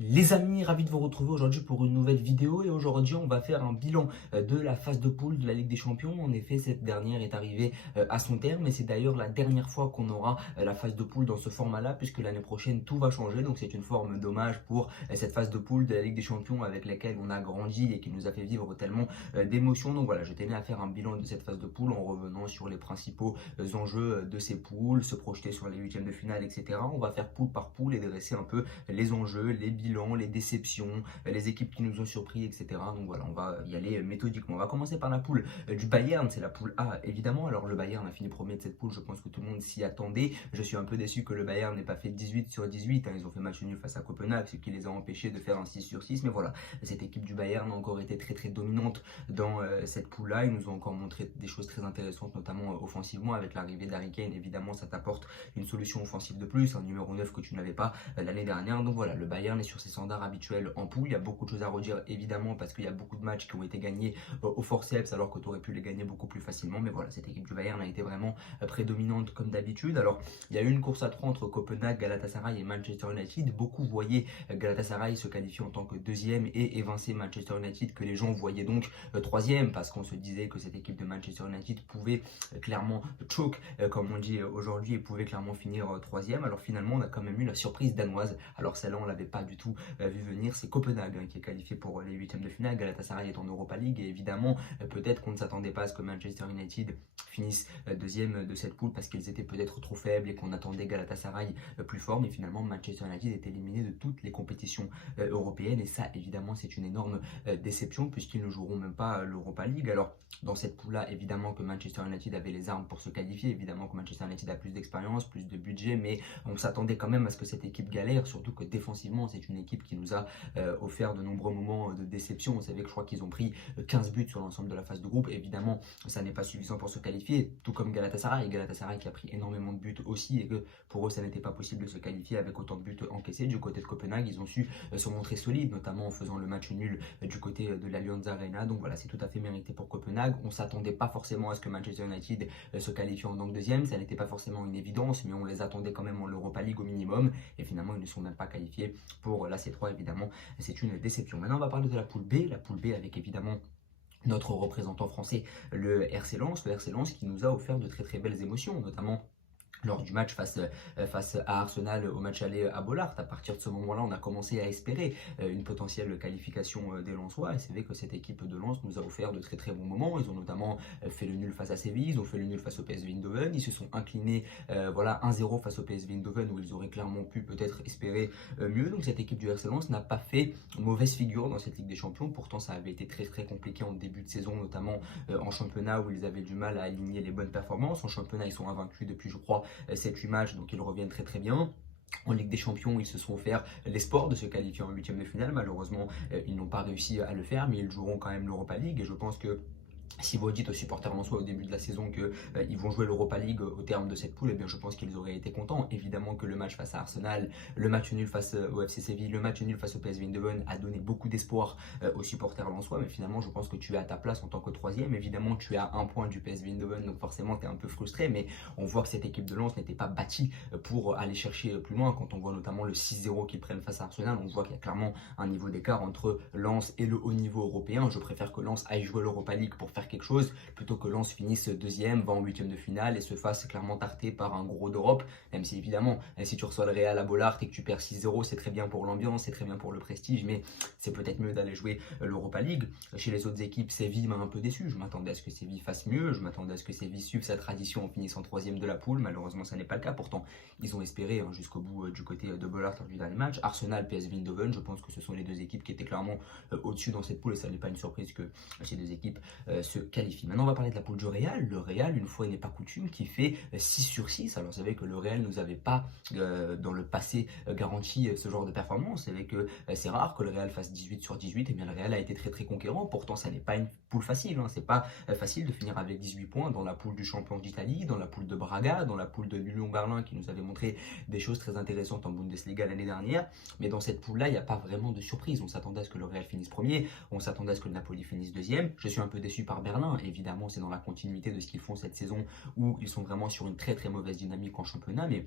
Les amis, ravi de vous retrouver aujourd'hui pour une nouvelle vidéo et aujourd'hui on va faire un bilan de la phase de poule de la Ligue des Champions. En effet, cette dernière est arrivée à son terme et c'est d'ailleurs la dernière fois qu'on aura la phase de poule dans ce format-là puisque l'année prochaine tout va changer. Donc c'est une forme d'hommage pour cette phase de poule de la Ligue des Champions avec laquelle on a grandi et qui nous a fait vivre tellement d'émotions. Donc voilà, je tenais à faire un bilan de cette phase de poule en revenant sur les principaux enjeux de ces poules, se projeter sur les huitièmes de finale, etc. On va faire poule par poule et dresser un peu les enjeux, les bilans, les déceptions, les équipes qui nous ont surpris, etc. Donc voilà, on va y aller méthodiquement. On va commencer par la poule du Bayern, c'est la poule A évidemment. Alors le Bayern a fini premier de cette poule, je pense que tout le monde s'y attendait. Je suis un peu déçu que le Bayern n'ait pas fait 18 sur 18, hein. Ils ont fait match nul face à Copenhague, ce qui les a empêchés de faire un 6 sur 6. Mais voilà, cette équipe du Bayern a encore été très dominante dans cette poule-là. Ils nous ont encore montré des choses très intéressantes, notamment offensivement avec l'arrivée d'Harry Kane. Évidemment, ça t'apporte une solution offensive de plus, un numéro 9 que tu n'avais pas l'année dernière. Donc voilà, le Bayern est sur ses standards habituels en poule. Il y a beaucoup de choses à redire évidemment parce qu'il y a beaucoup de matchs qui ont été gagnés au forceps alors que tu aurais pu les gagner beaucoup plus facilement. Mais voilà, cette équipe du Bayern a été vraiment prédominante comme d'habitude. Alors il y a eu une course à 3 entre Copenhague, Galatasaray et Manchester United. Beaucoup voyaient Galatasaray se qualifier en tant que deuxième et évincer Manchester United, que les gens voyaient donc troisième, parce qu'on se disait que cette équipe de Manchester United pouvait clairement choke comme on dit aujourd'hui et pouvait clairement finir troisième. Alors finalement on a quand même eu la surprise danoise. Alors celle-là on l'avait pas du tout vu venir. C'est Copenhague qui est qualifié pour les huitièmes de finale. Galatasaray est en Europa League et évidemment peut-être qu'on ne s'attendait pas à ce que Manchester United finisse deuxième de cette poule parce qu'ils étaient peut-être trop faibles et qu'on attendait Galatasaray plus fort. Mais finalement Manchester United est éliminé de toutes les compétitions européennes et ça évidemment c'est une énorme déception puisqu'ils ne joueront même pas l'Europa League. Alors dans cette poule-là, évidemment que Manchester United avait les armes pour se qualifier, évidemment que Manchester United a plus d'expérience, plus de budget, mais on s'attendait quand même à ce que cette équipe galère, surtout que défensivement, c'est une équipe qui nous a offert de nombreux moments de déception. Vous savez que je crois qu'ils ont pris 15 buts sur l'ensemble de la phase de groupe. Évidemment, ça n'est pas suffisant pour se qualifier, tout comme Galatasaray. Galatasaray qui a pris énormément de buts aussi et que pour eux, ça n'était pas possible de se qualifier avec autant de buts encaissés. Du côté de Copenhague, ils ont su se montrer solides, notamment en faisant le match nul du côté de l'Allianz Arena. Donc voilà, c'est tout à fait mérité pour Copenhague. On s'attendait pas forcément à ce que Manchester United se qualifie en tant que deuxième. Ça n'était pas forcément une évidence, mais on les attendait quand même en Europa League au minimum. Et finalement, ils ne sont même pas qualifiés pour la C3, évidemment. C'est une déception. Maintenant, on va parler de la poule B. La poule B avec évidemment notre représentant français, le RC Lens. Le RC Lens qui nous a offert de très belles émotions, notamment lors du match face à Arsenal au match aller à Bollaert. À partir de ce moment-là, on a commencé à espérer une potentielle qualification des Lensois et c'est vrai que cette équipe de Lens nous a offert de très bons moments. Ils ont notamment fait le nul face à Séville, ils ont fait le nul face au PSV Eindhoven, ils se sont inclinés voilà 1-0 face au PSV Eindhoven où ils auraient clairement pu peut-être espérer mieux. Donc cette équipe du RC Lens n'a pas fait mauvaise figure dans cette Ligue des Champions. Pourtant ça avait été très compliqué en début de saison, notamment en championnat où ils avaient du mal à aligner les bonnes performances. En championnat, ils sont invaincus depuis je crois 7-8 matchs, donc ils reviennent très bien. En Ligue des Champions, ils se sont offerts l'espoir de se qualifier en huitième de finale. Malheureusement, ils n'ont pas réussi à le faire, mais ils joueront quand même l'Europa League. Et je pense que si vous dites aux supporters lensois au début de la saison qu'ils vont jouer l'Europa League au terme de cette poule, eh bien je pense qu'ils auraient été contents. Évidemment que le match face à Arsenal, le match nul face au FC Séville, le match nul face au PSV Eindhoven a donné beaucoup d'espoir aux supporters lensois. Mais finalement, je pense que tu es à ta place en tant que troisième. Évidemment, tu es à un point du PSV Eindhoven, donc forcément, tu es un peu frustré. Mais on voit que cette équipe de Lens n'était pas bâtie pour aller chercher plus loin. Quand on voit notamment le 6-0 qu'ils prennent face à Arsenal, on voit qu'il y a clairement un niveau d'écart entre Lens et le haut niveau européen. Je préfère que Lens aille jouer l'Europa League pour faire quelque chose plutôt que Lens finisse deuxième, va en huitième de finale et se fasse clairement tarter par un gros d'Europe. Même si évidemment, si tu reçois le Real à Bollaert et que tu perds 6-0, c'est très bien pour l'ambiance, c'est très bien pour le prestige, mais c'est peut-être mieux d'aller jouer l'Europa League. Chez les autres équipes, Séville m'a un peu déçu. Je m'attendais à ce que Séville fasse mieux, je m'attendais à ce que Séville suive sa tradition en finissant troisième de la poule. Malheureusement, ça n'est pas le cas. Pourtant, ils ont espéré jusqu'au bout du côté de Bollaert lors du dernier match. Arsenal, PSV Eindhoven, je pense que ce sont les deux équipes qui étaient clairement au-dessus dans cette poule et ça n'est pas une surprise que ces deux équipes se qualifient. Maintenant, on va parler de la poule du Real. Le Real, une fois n'est pas coutume, qui fait 6 sur 6. Alors, vous savez que le Real ne nous avait pas, dans le passé, garanti ce genre de performance. Vous savez que c'est rare que le Real fasse 18 sur 18. Et bien, le Real a été très conquérant. Pourtant, ça n'est pas une poule facile. C'est pas facile de finir avec 18 points dans la poule du champion d'Italie, dans la poule de Braga, dans la poule de l'Union Berlin qui nous avait montré des choses très intéressantes en Bundesliga l'année dernière. Mais dans cette poule-là, il n'y a pas vraiment de surprise. On s'attendait à ce que le Real finisse premier. On s'attendait à ce que le Napoli finisse deuxième. Je suis un peu déçu par Berlin. Évidemment, c'est dans la continuité de ce qu'ils font cette saison où ils sont vraiment sur une très mauvaise dynamique en championnat. Mais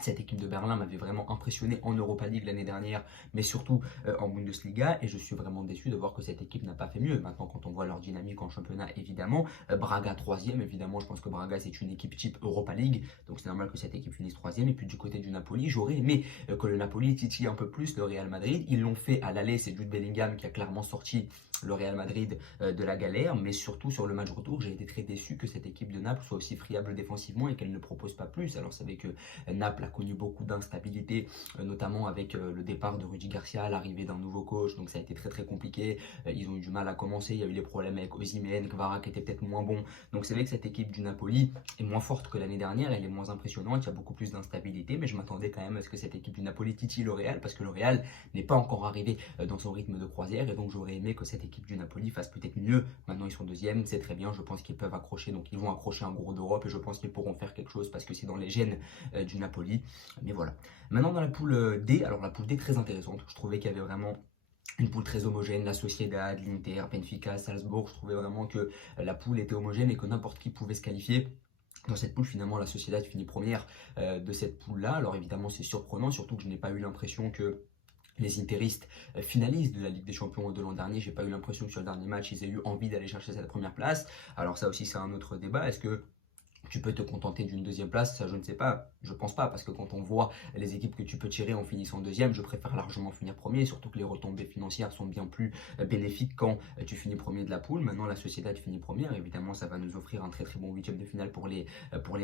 Cette équipe de Berlin m'avait vraiment impressionné en Europa League l'année dernière, mais surtout en Bundesliga. Et je suis vraiment déçu de voir que cette équipe n'a pas fait mieux. Maintenant, quand on voit leur dynamique en championnat, évidemment. Braga troisième, évidemment, je pense que Braga c'est une équipe type Europa League. Donc c'est normal que cette équipe finisse troisième. Et puis du côté du Napoli, j'aurais aimé que le Napoli titille un peu plus le Real Madrid. Ils l'ont fait à l'aller, c'est Jude Bellingham qui a clairement sorti le Real Madrid de la galère. Mais surtout sur le match retour, j'ai été très déçu que cette équipe de Naples soit aussi friable défensivement et qu'elle ne propose pas plus. Alors c'est vrai que Naples a connu beaucoup d'instabilité, notamment avec le départ de Rudy Garcia, l'arrivée d'un nouveau coach, donc ça a été très très compliqué. Ils ont eu du mal à commencer, il y a eu les problèmes avec Osimhen, Kvara qui était peut-être moins bon. Donc c'est vrai que cette équipe du Napoli est moins forte que l'année dernière, elle est moins impressionnante, il y a beaucoup plus d'instabilité, mais je m'attendais quand même à ce que cette équipe du Napoli titille le Real, parce que le Real n'est pas encore arrivé dans son rythme de croisière, et donc j'aurais aimé que cette équipe du Napoli fasse peut-être mieux. Maintenant ils sont deuxième, c'est très bien, je pense qu'ils peuvent accrocher, donc ils vont accrocher un gros d'Europe, et je pense qu'ils pourront faire quelque chose, parce que c'est dans les gènes du Napoli. Mais voilà. Maintenant dans la poule D, alors la poule D très intéressante, je trouvais qu'il y avait vraiment une poule très homogène, la Sociedad, l'Inter, Benfica, Salzbourg, je trouvais vraiment que la poule était homogène et que n'importe qui pouvait se qualifier. Dans cette poule, finalement, la Sociedad finit première de cette poule-là. Alors évidemment, c'est surprenant, surtout que je n'ai pas eu l'impression que les interistes finalistes de la Ligue des Champions de l'an dernier, j'ai pas eu l'impression que sur le dernier match, ils aient eu envie d'aller chercher cette première place. Alors ça aussi, c'est un autre débat. Est-ce que tu peux te contenter d'une deuxième place? Ça, je ne sais pas. Je pense pas, parce que quand on voit les équipes que tu peux tirer en finissant deuxième, je préfère largement finir premier, surtout que les retombées financières sont bien plus bénéfiques quand tu finis premier de la poule. Maintenant, la Sociedad finit première. Évidemment, ça va nous offrir un très très bon huitième de finale pour les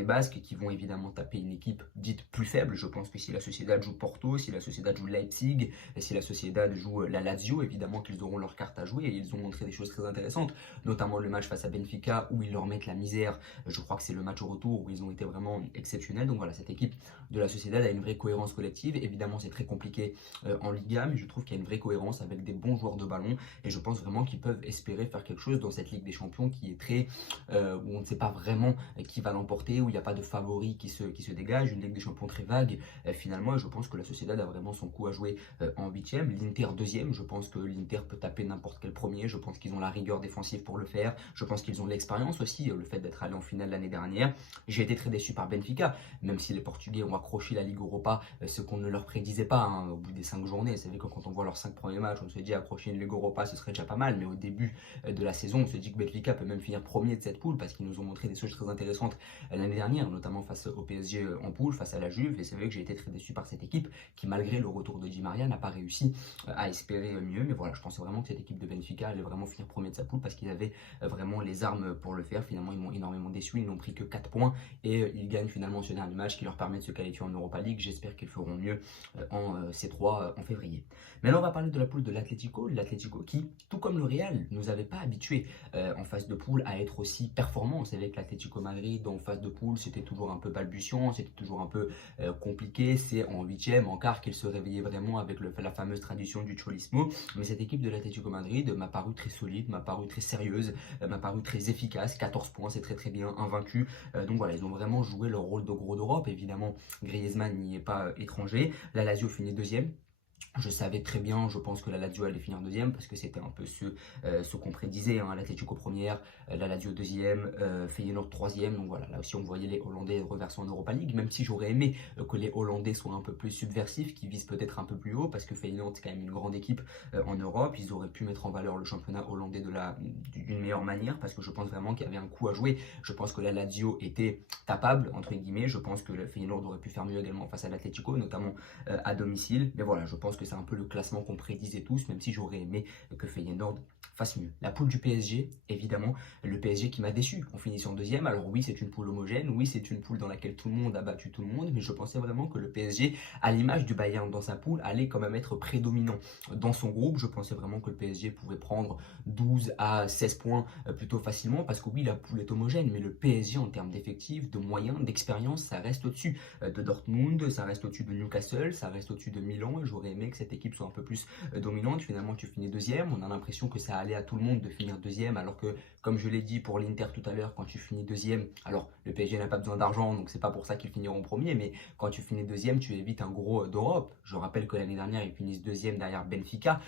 Basques, qui vont évidemment taper une équipe dite plus faible. Je pense que si la Sociedad joue Porto, si la Sociedad joue Leipzig, si la Sociedad joue la Lazio, évidemment qu'ils auront leur carte à jouer, et ils ont montré des choses très intéressantes, notamment le match face à Benfica où ils leur mettent la misère. Je crois que c'est le match au retour où ils ont été vraiment exceptionnels. Donc voilà, cette équipe de la Sociedad a une vraie cohérence collective. Évidemment, c'est très compliqué en Liga, mais je trouve qu'il y a une vraie cohérence avec des bons joueurs de ballon, et je pense vraiment qu'ils peuvent espérer faire quelque chose dans cette Ligue des Champions qui est très où on ne sait pas vraiment qui va l'emporter, où il n'y a pas de favori qui se dégage, une Ligue des Champions très vague finalement. Et je pense que la Sociedad a vraiment son coup à jouer en huitième. L'Inter deuxième, je pense que l'Inter peut taper n'importe quel premier. Je pense qu'ils ont la rigueur défensive pour le faire. Je pense qu'ils ont l'expérience aussi, le fait d'être allé en finale l'année dernière. J'ai été très déçu par Benfica, même si les Portugais ont accroché la Ligue Europa, ce qu'on ne leur prédisait pas au bout des 5 journées. C'est vrai que quand on voit leurs 5 premiers matchs, on se dit accrocher une Ligue Europa, ce serait déjà pas mal. Mais au début de la saison, on se dit que Benfica peut même finir premier de cette poule, parce qu'ils nous ont montré des choses très intéressantes l'année dernière, notamment face au PSG en poule, face à la Juve. Et c'est vrai que j'ai été très déçu par cette équipe qui, malgré le retour de Di Maria, n'a pas réussi à espérer mieux. Mais voilà, je pensais vraiment que cette équipe de Benfica allait vraiment finir premier de sa poule, parce qu'ils avaient vraiment les armes pour le faire. Finalement, ils m'ont énormément déçu, ils n'ont pris que 4 points, et ils gagnent finalement ce dernier match qui leur permet de se qualifier en Europa League. J'espère qu'ils feront mieux en C3 en février. Maintenant, on va parler de la poule de l'Atlético. L'Atlético qui, tout comme le Real, nous avait pas habitués en phase de poule à être aussi performant. On savait que l'Atlético Madrid en phase de poule, c'était toujours un peu balbutiant, c'était toujours un peu compliqué. C'est en huitième, en quart qu'ils se réveillaient vraiment avec la fameuse tradition du Cholismo. Mais cette équipe de l'Atlético Madrid m'a paru très solide, m'a paru très sérieuse, m'a paru très efficace. 14 points, c'est très très bien, invaincu. Donc voilà, ils ont vraiment joué leur rôle de gros d'Europe. Évidemment, Griezmann n'y est pas étranger. La Lazio finit deuxième. Je savais très bien, je pense que la Lazio allait finir deuxième, parce que c'était un peu ce qu'on prédisait, hein. L'Atlético première, la Lazio deuxième, Feyenoord troisième. Donc voilà, là aussi on voyait les Hollandais reverser en Europa League, même si j'aurais aimé que les Hollandais soient un peu plus subversifs, qu'ils visent peut-être un peu plus haut, parce que Feyenoord c'est quand même une grande équipe en Europe. Ils auraient pu mettre en valeur le championnat hollandais d'une meilleure manière, parce que je pense vraiment qu'il y avait un coup à jouer. Je pense que la Lazio était tapable, entre guillemets. Je pense que le Feyenoord aurait pu faire mieux également face à l'Atlético, notamment à domicile. Mais voilà, je pense que c'est un peu le classement qu'on prédisait tous, même si j'aurais aimé que Feyenoord fasse mieux. La poule du PSG, évidemment, le PSG qui m'a déçu en finissant deuxième. Alors oui, c'est une poule homogène, oui, c'est une poule dans laquelle tout le monde a battu tout le monde, mais je pensais vraiment que le PSG, à l'image du Bayern dans sa poule, allait quand même être prédominant dans son groupe. Je pensais vraiment que le PSG pouvait prendre 12 à 16 points plutôt facilement, parce que oui, la poule est homogène, mais le PSG en termes d'effectifs, de moyens, d'expérience, ça reste au-dessus de Dortmund, ça reste au-dessus de Newcastle, ça reste au-dessus de Milan, et j'aurais aimé aimé que cette équipe soit un peu plus dominante. Finalement, tu finis deuxième. On a l'impression que ça allait à tout le monde de finir deuxième, alors que, comme je l'ai dit pour l'Inter tout à l'heure, quand tu finis deuxième, alors le PSG n'a pas besoin d'argent, donc c'est pas pour ça qu'ils finiront premier, mais quand tu finis deuxième, tu évites un gros d'Europe. Je rappelle que l'année dernière, ils finissent deuxième derrière Benfica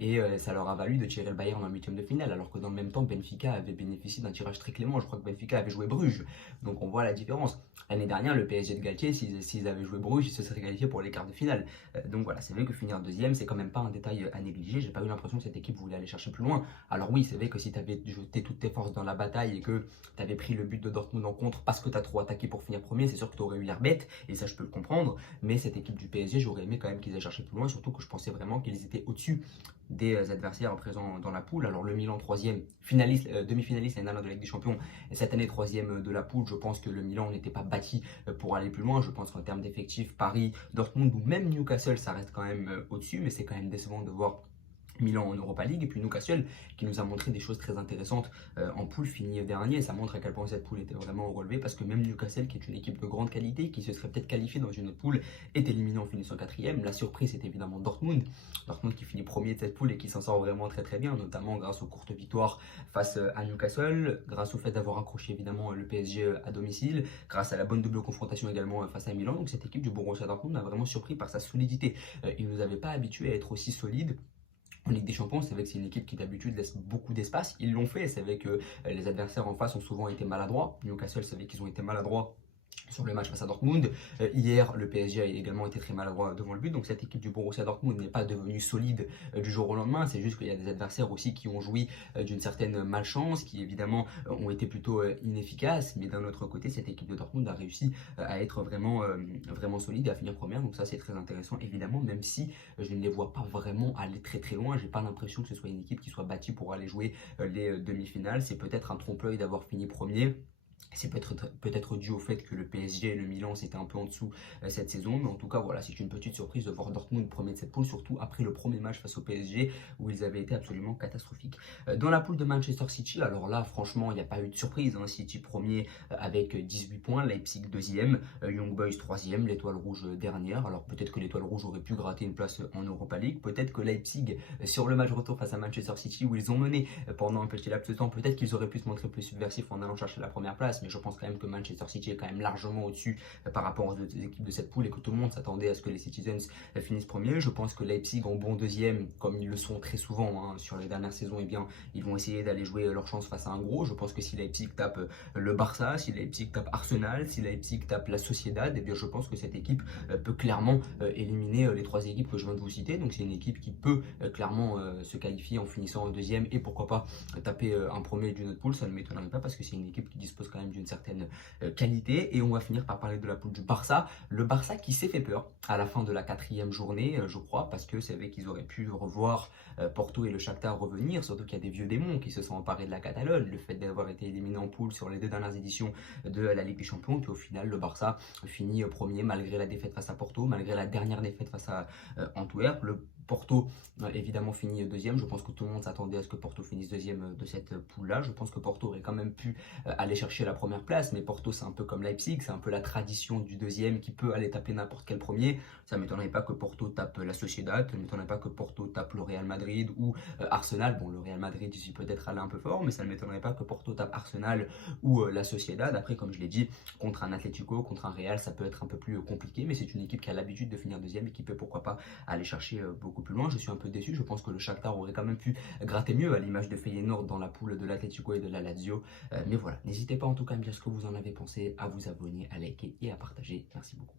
et ça leur a valu de tirer le Bayern en huitième de finale, alors que dans le même temps, Benfica avait bénéficié d'un tirage très clément. Je crois que Benfica avait joué Bruges, donc on voit la différence. L'année dernière, le PSG de Galtier, s'ils avaient joué Bruges, ils se seraient qualifiés pour les quarts de finale. Donc voilà, c'est vrai que finir deuxième, c'est quand même pas un détail à négliger. J'ai pas eu l'impression que cette équipe voulait aller chercher plus loin. Alors oui, c'est vrai que si tu avais jeté toutes tes forces dans la bataille et que tu avais pris le but de Dortmund en contre parce que tu as trop attaqué pour finir premier, c'est sûr que tu aurais eu l'air bête, et ça je peux le comprendre. Mais cette équipe du PSG, j'aurais aimé quand même qu'ils aient cherché plus loin, surtout que je pensais vraiment qu'ils étaient au-dessus des adversaires présents dans la poule. Alors le Milan troisième, finaliste, demi-finaliste l'année dernière de la Ligue des Champions, et cette année troisième de la poule, je pense que le Milan n'était pas bâti pour aller plus loin. Je pense qu'en termes d'effectifs, Paris, Dortmund ou même Newcastle, ça reste quand même au-dessus, mais c'est quand même décevant de voir Milan en Europa League, et puis Newcastle qui nous a montré des choses très intéressantes en poule, fini dernier. Ça montre à quel point cette poule était vraiment au relevé, parce que même Newcastle, qui est une équipe de grande qualité, qui se serait peut-être qualifiée dans une autre poule, est éliminé en finissant quatrième. La surprise c'est évidemment Dortmund. Dortmund qui finit premier de cette poule et qui s'en sort vraiment très très bien, notamment grâce aux courtes victoires face à Newcastle, grâce au fait d'avoir accroché évidemment le PSG à domicile, grâce à la bonne double confrontation également face à Milan. Donc cette équipe du Borussia Dortmund a vraiment surpris par sa solidité. Il ne nous avait pas habitués à être aussi solide en Ligue des Champions. C'est vrai que c'est une équipe qui d'habitude laisse beaucoup d'espace. Ils l'ont fait. C'est vrai que les adversaires en face ont souvent été maladroits. Newcastle, c'est vrai qu'ils ont été maladroits sur le match face à Dortmund. Hier, le PSG a également été très maladroit devant le but. Donc cette équipe du Borussia Dortmund n'est pas devenue solide du jour au lendemain. C'est juste qu'il y a des adversaires aussi qui ont joui d'une certaine malchance, qui évidemment ont été plutôt inefficaces. Mais d'un autre côté, cette équipe de Dortmund a réussi à être vraiment solide et à finir première. Donc ça, c'est très intéressant, évidemment, même si je ne les vois pas vraiment aller très très loin. J'ai pas l'impression que ce soit une équipe qui soit bâtie pour aller jouer les demi-finales. C'est peut-être un trompe-l'œil d'avoir fini premier. C'est peut-être dû au fait que le PSG et le Milan c'était un peu en dessous cette saison, mais en tout cas voilà, c'est une petite surprise de voir Dortmund premier de cette poule, surtout après le premier match face au PSG où ils avaient été absolument catastrophiques. Dans la poule de Manchester City, alors là franchement il n'y a pas eu de surprise, hein. City premier avec 18 points, Leipzig deuxième, Young Boys troisième, l'Étoile Rouge dernière. Alors peut-être que l'Étoile Rouge aurait pu gratter une place en Europa League, peut-être que Leipzig sur le match retour face à Manchester City où ils ont mené pendant un petit laps de temps, peut-être qu'ils auraient pu se montrer plus subversifs en allant chercher la première place. Mais je pense quand même que Manchester City est quand même largement au-dessus par rapport aux autres équipes de cette poule et que tout le monde s'attendait à ce que les Citizens finissent premiers. Je pense que Leipzig en bon deuxième, comme ils le sont très souvent sur les dernières saisons, eh bien, ils vont essayer d'aller jouer leur chance face à un gros. Je pense que si Leipzig tape le Barça, si Leipzig tape Arsenal, si Leipzig tape la Sociedad, eh bien, je pense que cette équipe peut clairement éliminer les trois équipes que je viens de vous citer. Donc c'est une équipe qui peut clairement se qualifier en finissant en deuxième et pourquoi pas taper un premier d'une autre poule. Ça ne m'étonnerait pas parce que c'est une équipe qui dispose quand même d'une certaine qualité. Et on va finir par parler de la poule du Barça. Le Barça qui s'est fait peur à la fin de la quatrième journée, je crois, parce que c'est vrai qu'ils auraient pu revoir Porto et le Shakhtar revenir, surtout qu'il y a des vieux démons qui se sont emparés de la Catalogne, le fait d'avoir été éliminé en poule sur les deux dernières éditions de la Ligue des Champions, puis au final le Barça finit premier malgré la défaite face à Porto, malgré la dernière défaite face à Antwerp. Le Porto évidemment finit deuxième. Je pense que tout le monde s'attendait à ce que Porto finisse deuxième de cette poule-là. Je pense que Porto aurait quand même pu aller chercher la première place, mais Porto c'est un peu comme Leipzig, c'est un peu la tradition du deuxième qui peut aller taper n'importe quel premier. Ça ne m'étonnerait pas que Porto tape la Sociedad, ça ne m'étonnerait pas que Porto tape le Real Madrid ou Arsenal. Bon, le Real Madrid ici peut-être allé un peu fort, mais ça ne m'étonnerait pas que Porto tape Arsenal ou la Sociedad. Après, comme je l'ai dit, contre un Atlético, contre un Real, ça peut être un peu plus compliqué, mais c'est une équipe qui a l'habitude de finir deuxième et qui peut pourquoi pas aller chercher beaucoup plus loin. Je suis un peu déçu, je pense que le Shakhtar aurait quand même pu gratter mieux à l'image de Feyenoord dans la poule de l'Atlético et de la Lazio. Mais voilà, n'hésitez pas en tout cas à me dire ce que vous en avez pensé, à vous abonner, à liker et à partager. Merci beaucoup.